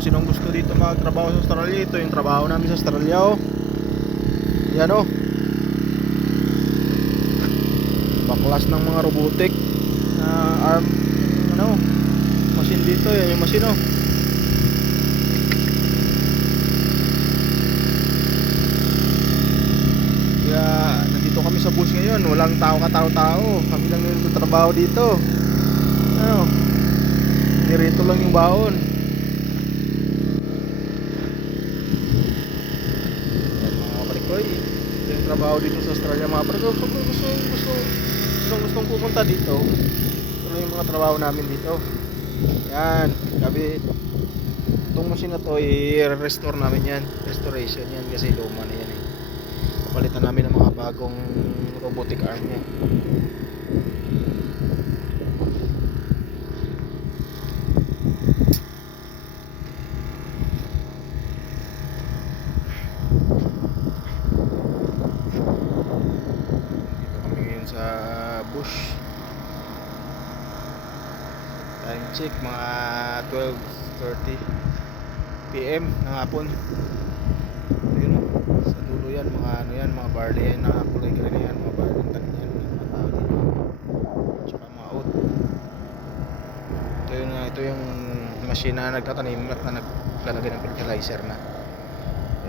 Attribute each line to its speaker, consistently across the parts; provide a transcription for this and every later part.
Speaker 1: sinong gusto dito magtrabaho sa Australia, ito yung trabaho namin sa Australia oh. Yan oh. Baklas ng mga robotic na arm ano machine dito, yan yung machine oh. Kaya nandito kami sa bus ngayon, walang tao katao-tao. Kami lang nagtatrabaho dito. Ano? Dirito lang yung baon. Yan, mga kaparikoy. Ito yung trabaho dito sa Australia mga kaparikoy. Kung gusto, gusto, gusto, gustong, pumunta dito, ito lang yung mga trabaho namin dito. Yan, gabi. Itong machine na to, i-restore namin yan. Restoration yan kasi luma na yan eh. Palitan namin ng mga bagong robotic arm niya. Sa bush. Time check mga 12.30 PM ng hapon. Ayun o, sa dulo yan, mga ano yan, mga barley yan, nakakulay ka rin yan, mga barley tanim yan, mga tao dito. Tsaka mga oat. Ito yung, ito yung machine na nagtatanim at na naglalagay ng fertilizer na.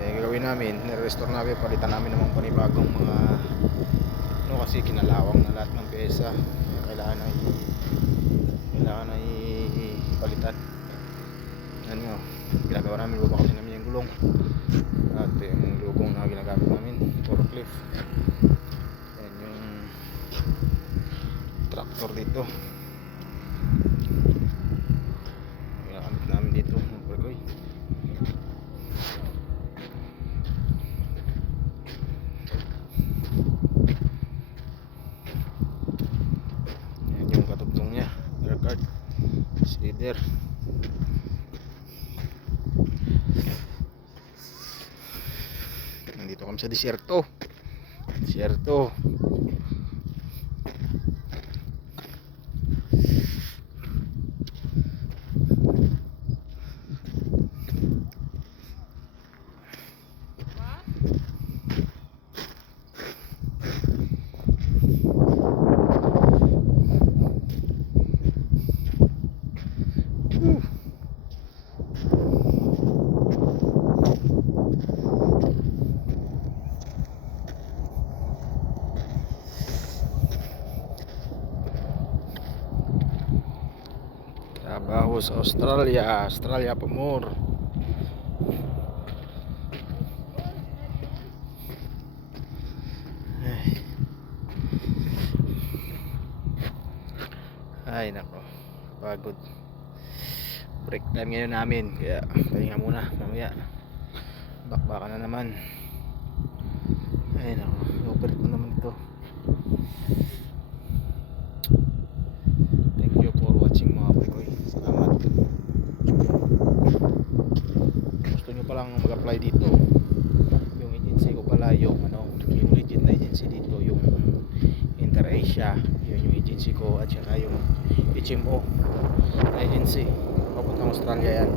Speaker 1: Eh, gagawin namin, nire-restore namin, palitan namin ng mga panibagong mga ano kasi kinalawang na lahat ng pyesa. Kailangan na i kailangan na ipalitan. Ano, ginagawa namin, babakasin namin yung gulong. At yung lugong na ginagamit namin, forklift. Yan yung tractor dito. Ginagamit namin dito, mga pergoy. Yan yung katugtong niya, record. Seeder. Nandito kami sa disyerto. Disyerto. Sa Australia, Australia pa more. Ay. Ay nako, pagod. Break time ngayon namin, kaya pahinga muna, mamaya. Bakbaka na naman. Ay nako, over ko naman ito. Palang mag-apply dito. Yung agency ko pala yung ano, yung legit na agency dito yung InterAsia. Yun yung agency ko at saka yung HMO agency. Papuntang Australia yan.